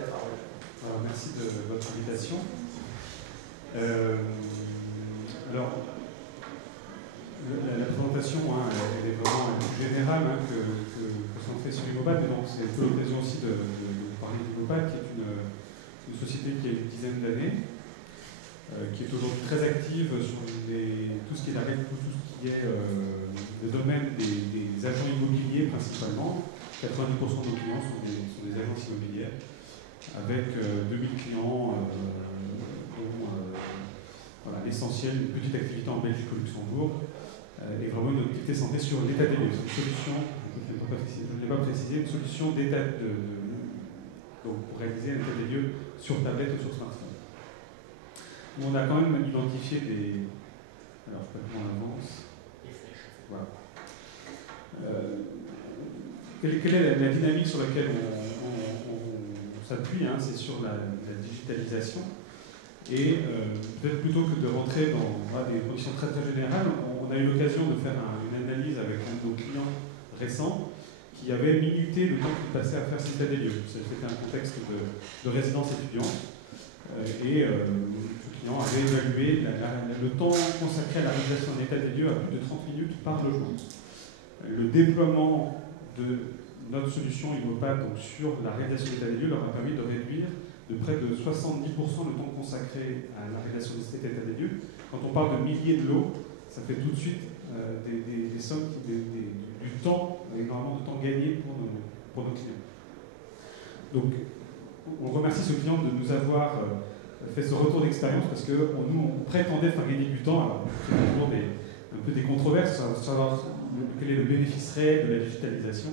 Alors, merci de votre invitation. Alors, la présentation, elle est vraiment générale que sont fait sur Imobad, mais donc c'est l'occasion aussi de parler d'Imobad, qui est une société qui a une dizaine d'années, qui est aujourd'hui très active sur tout ce qui est le domaine des agents immobiliers principalement. 90% de nos clients sont des agences immobilières, avec 2000 clients, dont l'essentiel, une petite activité en Belgique au Luxembourg, et vraiment une activité centrée sur l'état des lieux. C'est une solution, je ne l'ai pas précisé, une solution d'état donc pour réaliser un état des lieux sur tablette ou sur smartphone. On a quand même identifié des... Alors, je sais pas comment on avance. Voilà. Quelle est la dynamique sur laquelle on s'appuie, c'est sur la digitalisation. Et peut-être plutôt que de rentrer dans des conditions très très générales, on a eu l'occasion de faire une analyse avec un de nos clients récents qui avait minuté le temps qu'il passait à faire cet état des lieux. C'était un contexte de résidence étudiante. Et ce client avait évalué le temps consacré à la réalisation d'un état des lieux à plus de 30 minutes par logement. Le déploiement de notre solution Imobad donc sur la réalisation d'état des lieux leur a permis de réduire de près de 70% le temps consacré à la réalisation de cet état des lieux. Quand on parle de milliers de lots, ça fait tout de suite des sommes, du temps, énormément de temps gagné pour nos clients. Donc, on remercie ce client de nous avoir fait ce retour d'expérience parce que nous, on prétendait faire gagner du temps. Alors, il y a toujours un peu des controverses sur savoir quel est le bénéfice réel de la digitalisation.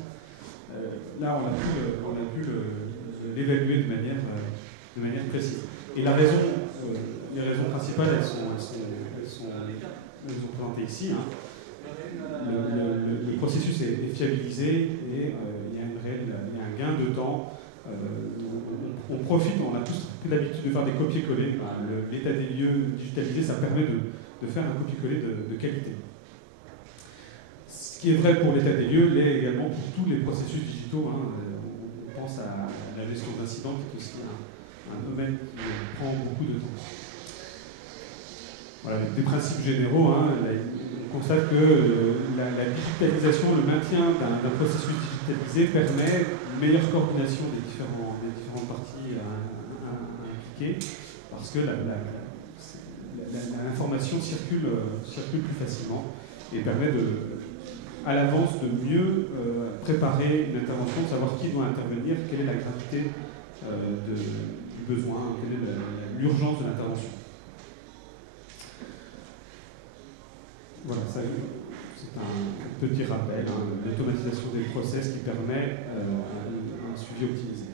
Là, on a pu l'évaluer de manière précise. Et les raisons principales, elles sont présentées ici. Le processus est fiabilisé et il y a un gain de temps. On profite, on a tous pris l'habitude de faire des copier-coller. L'état des lieux digitalisé, ça permet de faire un copier-coller de qualité. Ce qui est vrai pour l'état des lieux l'est également pour tous les processus digitaux. On pense à la gestion d'incidents, qui est aussi un domaine qui prend beaucoup de temps. Voilà, des principes généraux, on constate que la digitalisation, le maintien d'un processus digitalisé permet une meilleure coordination des différentes parties impliquées, parce que l'information circule plus facilement et permet à l'avance de mieux préparer une intervention, de savoir qui doit intervenir, quelle est la gravité du besoin, quelle est l'urgence de l'intervention. Voilà, c'est un petit rappel, l'automatisation des process qui permet un suivi optimisé.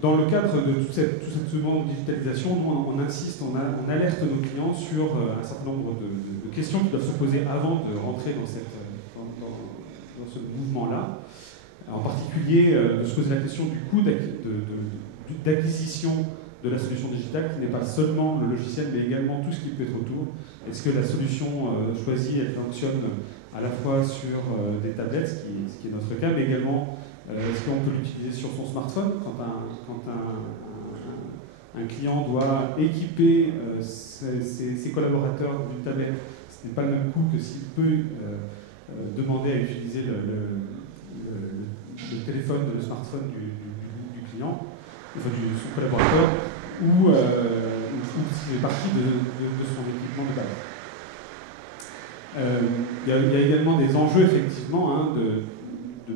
Dans le cadre de toute cette demande de digitalisation, nous, on insiste, on alerte nos clients sur un certain nombre de questions qui doivent se poser avant de rentrer dans ce mouvement-là. En particulier, de se poser la question du coût d'acquisition de la solution digitale, qui n'est pas seulement le logiciel, mais également tout ce qui peut être autour. Est-ce que la solution choisie, elle fonctionne à la fois sur des tablettes, ce qui est notre cas, mais également est-ce qu'on peut l'utiliser sur son smartphone quand un client doit équiper ses collaborateurs d'une tablette? Ce n'est pas le même coût que s'il peut demander à utiliser le téléphone, le smartphone du client, enfin son collaborateur, ou s'il fait partie de son équipement de base. Il y a également des enjeux, effectivement, de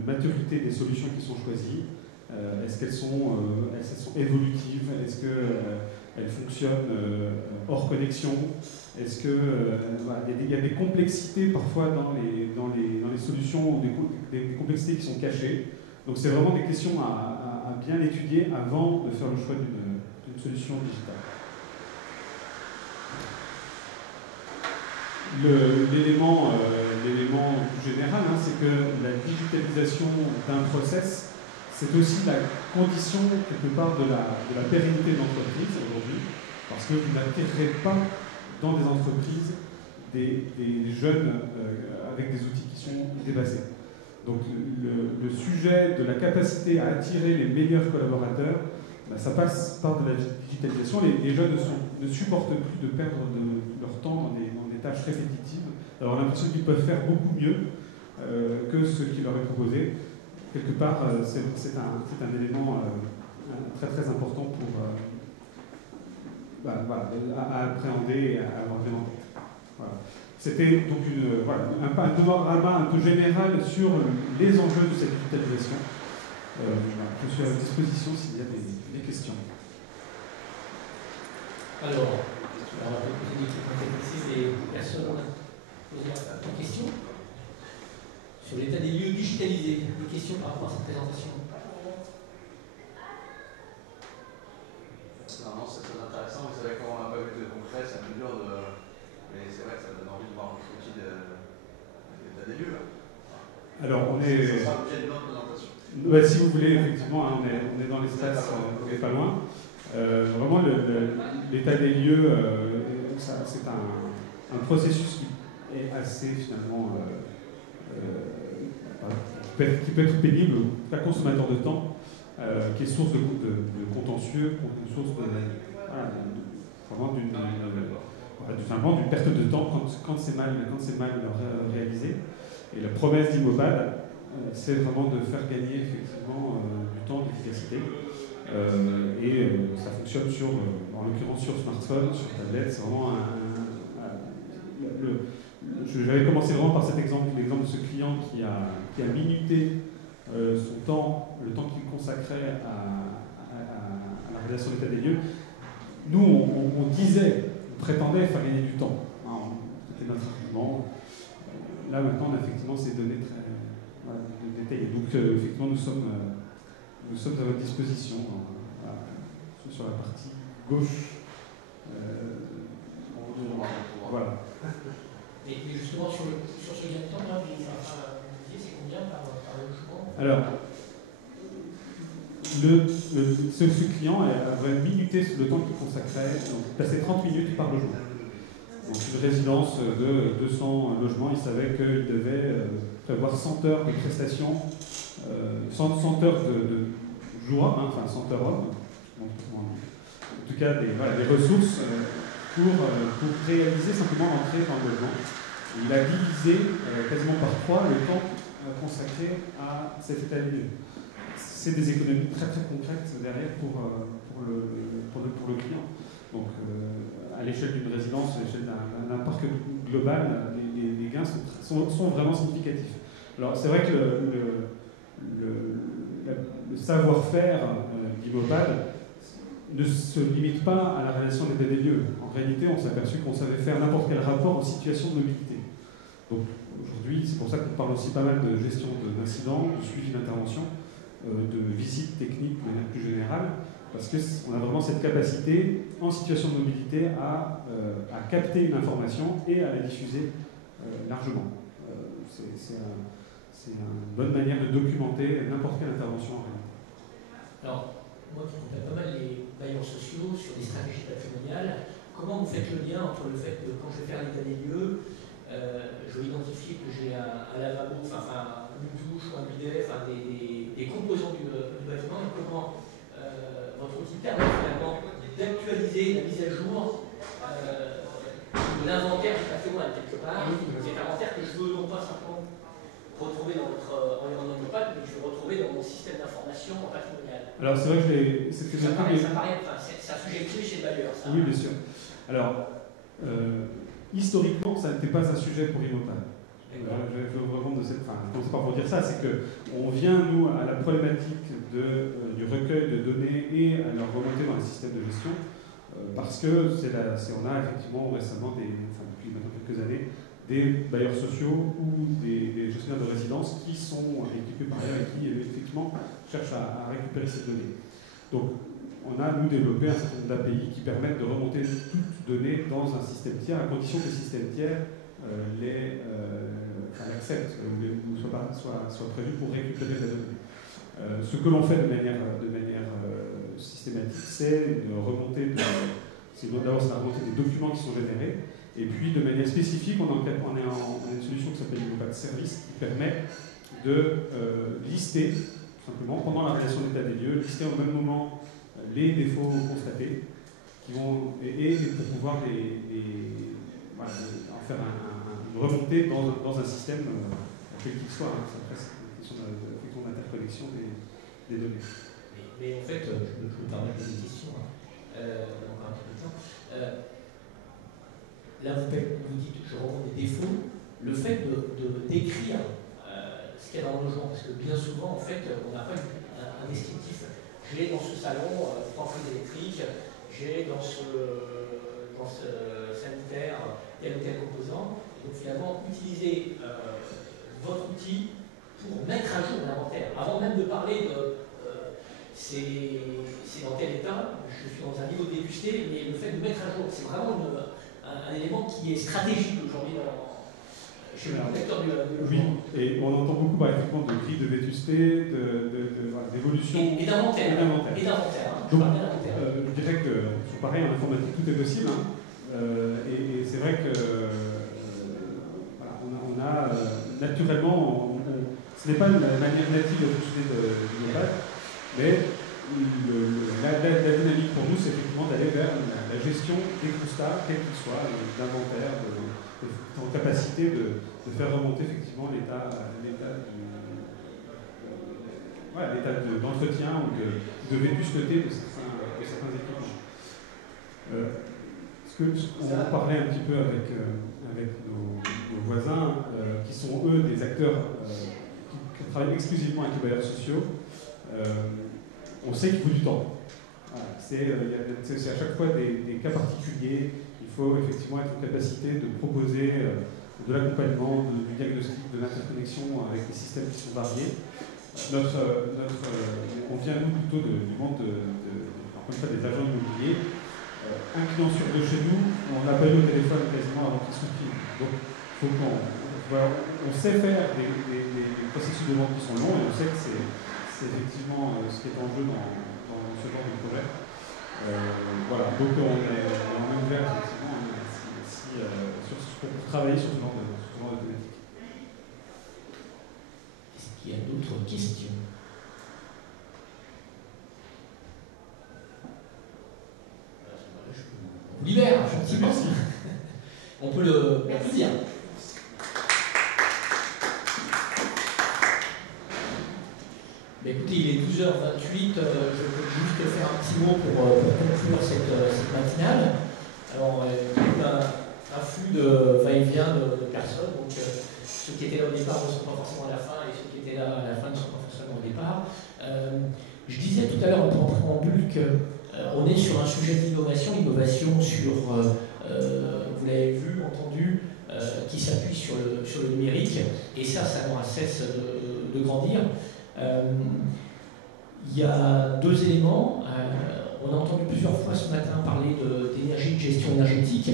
maturité des solutions qui sont choisies. Est-ce qu'elles sont évolutives? Est-ce qu'elles fonctionnent hors connexion? Est-ce que il y a des complexités parfois dans les solutions, ou des complexités qui sont cachées. Donc c'est vraiment des questions à bien étudier avant de faire le choix d'une solution digitale. L'élément plus général, c'est que la digitalisation d'un process, c'est aussi la condition, quelque part, de la pérennité de l'entreprise aujourd'hui, parce que vous n'attirerez pas dans des entreprises des jeunes avec des outils qui sont dépassés. Donc le sujet de la capacité à attirer les meilleurs collaborateurs, ça passe par de la digitalisation. Les jeunes ne supportent plus de perdre leur temps dans des tâches répétitives, d'avoir l'impression qu'ils peuvent faire beaucoup mieux que ce qui leur est proposé. Quelque part, c'est un élément très très important pour à appréhender et à avoir bien en tête. Voilà. C'était donc un panorama un peu général sur les enjeux de cette digitalisation. Je suis à votre disposition s'il y a des questions. Alors, on va poser des questions. Des personnes poser une question sur l'état des lieux digitalisés. Des questions par rapport à cette présentation? Non, c'est très intéressant, mais c'est vrai qu'on n'a pas vu de concret, c'est un peu dur de... Mais c'est vrai que ça donne envie de voir un outil d'état des lieux. Alors, on est... Ça sera l'objet d'une autre présentation. Si vous voulez, effectivement, on est dans l'espace, on n'est pas loin. Vraiment, l'état des lieux, c'est un processus qui est assez, finalement, qui peut être pénible, pas consommateur de temps, qui est source de contentieux, source vraiment d'une perte de temps quand c'est mal réalisé. Et la promesse d'Immopad, c'est vraiment de faire gagner effectivement du temps, de l'efficacité. Ça fonctionne en l'occurrence sur smartphone, sur tablette. C'est vraiment j'avais commencé vraiment par l'exemple de ce client qui a minuté son temps, le temps qu'il consacrait à la réalisation de l'état des lieux. Nous, on prétendait faire gagner du temps. C'était notre argument. Là, maintenant, on a effectivement ces données très détaillées. Donc, effectivement, nous sommes à votre disposition sur la partie gauche. Voilà. Mais justement, sur ce gain de temps, là, vous disiez, c'est combien par logement? Alors, ce client avait minuté le temps qu'il consacrait, donc il passait 30 minutes par logement. Donc une résidence de 200 logements, il savait qu'il devait prévoir 100 heures de prestations, 100 heures de jours, enfin 100 heures hommes, en tout cas des ressources pour réaliser simplement l'entrée dans le logement. Et il a divisé quasiment par 3 le temps consacré à cet état des lieux. C'est des économies très très concrètes derrière pour le client. Donc à l'échelle d'une résidence, à l'échelle d'un parc global, les gains sont vraiment significatifs. Alors c'est vrai que le savoir-faire d'Immopad ne se limite pas à la réalisation d'état des lieux. En réalité, on s'est aperçu qu'on savait faire n'importe quel rapport en situation de mobilité. Donc aujourd'hui, c'est pour ça qu'on parle aussi pas mal de gestion d'incidents, de suivi d'intervention, de visite technique de manière plus générale, parce qu'on a vraiment cette capacité, en situation de mobilité, à capter une information et à la diffuser largement. C'est une bonne manière de documenter n'importe quelle intervention en réalité. Alors, moi qui comprends pas mal les bailleurs sociaux sur des stratégies patrimoniales, comment vous faites le lien entre le fait que quand je vais faire l'état des lieux, je vais identifier que j'ai un lavabo, enfin une douche ou un bidet, enfin des composants du bâtiment, et comment votre outil permet finalement d'actualiser la mise à jour de l'inventaire du patrimoine quelque part, cet inventaire que je veux non pas simplement retrouver dans votre environnement global, mais que je veux retrouver dans mon système d'information patrimonial. Alors c'est vrai que c'est un sujet clé chez le bailleur, ça. Oui, bien sûr. Alors, historiquement, ça n'était pas un sujet pour Immopad. Je vais vous répondre de commencer par vous dire ça, c'est qu'on vient, nous, à la problématique du recueil de données et à leur remontée dans les systèmes de gestion, parce que on a effectivement récemment, depuis maintenant quelques années, des bailleurs sociaux ou des gestionnaires de résidence qui sont équipés par ailleurs et qui, effectivement, cherchent à récupérer ces données. Donc, on a, nous, développé un certain nombre d'API qui permettent de remonter toutes données dans un système tiers, à condition que le système tiers l'accepte ou soit prévu pour récupérer la donnée. Ce que l'on fait de manière systématique, c'est d'abord la remontée des documents qui sont générés, et puis de manière spécifique, on a une solution qui s'appelle Immopad Service qui permet de lister, tout simplement, pendant la réalisation de l'état des lieux, lister au même moment les défauts constatés, et pour pouvoir voilà, en faire une remontée dans un système, quel qu'il soit. Hein, après, c'est une question d'interconnexion des données. Mais en fait, je me permets de poser des questions. Encore un peu de temps. Là, vous dites, je remonte des défauts. Le fait de décrire ce qu'il y a dans le logement, parce que bien souvent, en fait, on n'a pas un descriptif. J'ai dans ce salon 3 prises électriques, j'ai dans ce sanitaire tel ou tel composant. Et donc finalement, utiliser votre outil pour mettre à jour l'inventaire. Avant même de parler de c'est dans tel état, je suis dans un niveau de vétusté, mais le fait de mettre à jour, c'est vraiment un élément qui est stratégique aujourd'hui chez le secteur du logement. Oui, et on entend beaucoup par exemple de grille de vétusté, d'évolution et d'inventaire. Et d'inventaire. Hein, donc, je dirais que, c'est pareil, en informatique, tout est possible. Hein, et c'est vrai que voilà, on a naturellement, ce n'est pas la manière native de fonctionner du Nopal, mais la dynamique pour nous, c'est effectivement d'aller vers la gestion des constats, quels qu'ils soient, d'inventaire, en capacité de faire remonter effectivement l'état d'entretien ou de vétusteté de certains équipements. On parlait un petit peu avec nos voisins, qui sont eux des acteurs qui travaillent exclusivement avec les bailleurs sociaux. On sait qu'il faut du temps. Voilà, c'est à chaque fois des cas particuliers. Il faut effectivement être en capacité de proposer de l'accompagnement, du diagnostic, de l'interconnexion avec des systèmes qui sont variés. On vient nous plutôt du monde des agents immobiliers. Un client sur 2 chez nous, on l'a pas eu au téléphone quasiment avant qu'il souscrive. Donc, on sait faire des processus de vente qui sont longs et on sait que c'est effectivement ce qui est en jeu dans ce genre de projet. Voilà, donc on est même ouvert effectivement pour travailler sur ce genre de thématique. Est-ce qu'il y a d'autres questions? On vous libère, gentiment. On peut le dire. Mais écoutez, il est 12h28, je peux juste faire un petit mot pour conclure cette matinale. Alors, il y a eu un flux de va-et-vient de personnes, donc ceux qui étaient là au départ ne sont pas forcément à la fin, et ceux qui étaient là à la fin ne sont pas forcément au départ. Je disais tout à l'heure en préambule qu'on est sur un sujet d'innovation sur, vous l'avez vu, entendu, qui s'appuie sur le numérique, et ça n'aura cesse de grandir. Il y a 2 éléments. On a entendu plusieurs fois ce matin parler d'énergie, de gestion énergétique.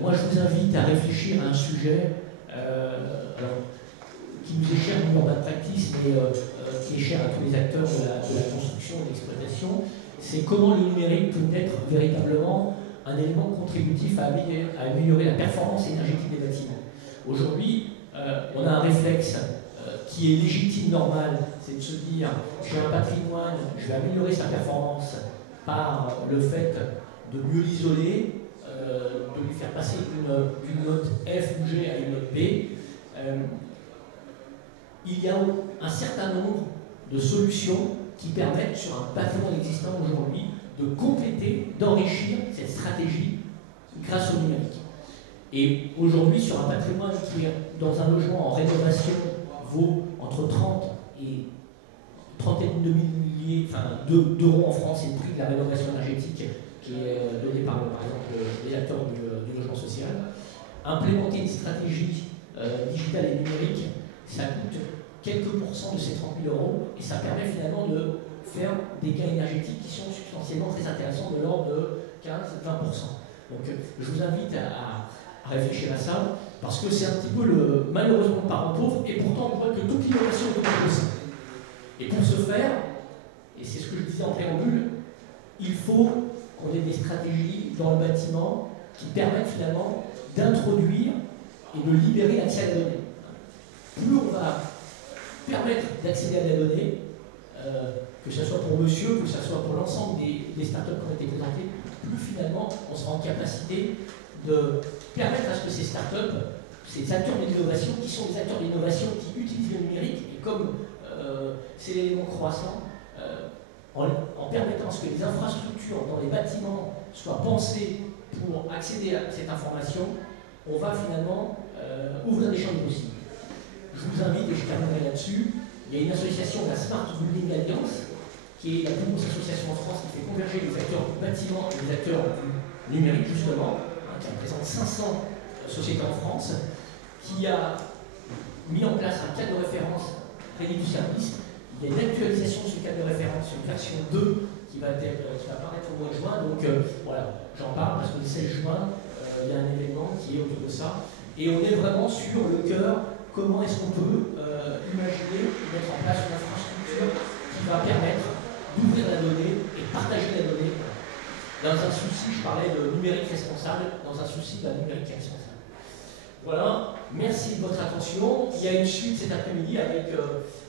Moi, je vous invite à réfléchir à un sujet qui nous est cher, nous, en bad practice, mais qui est cher à tous les acteurs de la construction et de l'exploitation. C'est comment le numérique peut être véritablement un élément contributif à améliorer la performance énergétique des bâtiments. Aujourd'hui, on a un réflexe qui est légitime, normal, c'est de se dire j'ai un patrimoine, je vais améliorer sa performance par le fait de mieux l'isoler, de lui faire passer d'une note F ou G à une note B. Il y a un certain nombre de solutions qui permettent sur un patrimoine existant aujourd'hui de compléter, d'enrichir cette stratégie grâce au numérique. Et aujourd'hui, sur un patrimoine qui est dans un logement en rénovation vaut entre 30 et 32 000 milliers d'euros en France, c'est le prix de la rénovation énergétique qui est donné par exemple les acteurs du logement social. Implémenter une stratégie digitale et numérique, ça coûte quelques pourcents de ces 30 000 euros et ça permet finalement de faire des gains énergétiques qui sont substantiellement très intéressants de l'ordre de 15-20%. Donc je vous invite à réfléchir à ça, parce que c'est un petit peu malheureusement le parent pauvre, et pourtant on voit que toute l'innovation est possible. Et pour ce faire, et c'est ce que je disais en préambule, il faut qu'on ait des stratégies dans le bâtiment qui permettent finalement d'introduire et de libérer l'accès à la donnée. Plus on va permettre d'accéder à la donnée, que ce soit pour monsieur, que ce soit pour l'ensemble des startups qui ont été présentées, plus finalement on sera en capacité de permettre à ce que ces startups, ces acteurs d'innovation, qui sont des acteurs d'innovation qui utilisent le numérique, et comme c'est l'élément croissant, en permettant à ce que les infrastructures dans les bâtiments soient pensées pour accéder à cette information, on va finalement ouvrir des champs de possibles. Je vous invite, et je terminerai là-dessus, il y a une association, la Smart Building Alliance, qui est la plus grosse association en France qui fait converger les acteurs du bâtiment et les acteurs du numérique, justement, qui représente 500 sociétés en France, qui a mis en place un cadre de référence crédit du service. Il y a une actualisation de ce cadre de référence, une version 2 qui va apparaître au mois de juin. Donc voilà, j'en parle parce que le 16 juin, il y a un événement qui est autour de ça. Et on est vraiment sur le cœur, comment est-ce qu'on peut imaginer mettre en place une infrastructure qui va permettre d'ouvrir la donnée et partager la donnée dans un souci, je parlais de numérique responsable, dans un souci d'un numérique responsable. Voilà, merci de votre attention. Il y a une suite cet après-midi avec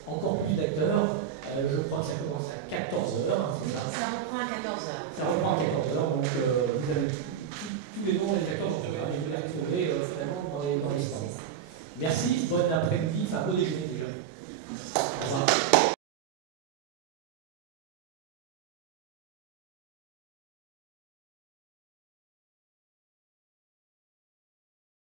encore plus d'acteurs. Je crois que ça commence à 14h. Hein, ça reprend à 14h. Ça reprend à 14h, donc vous avez tous les noms des acteurs, vous allez les retrouver finalement dans les stands. Merci, bon après-midi, enfin bon déjeuner déjà.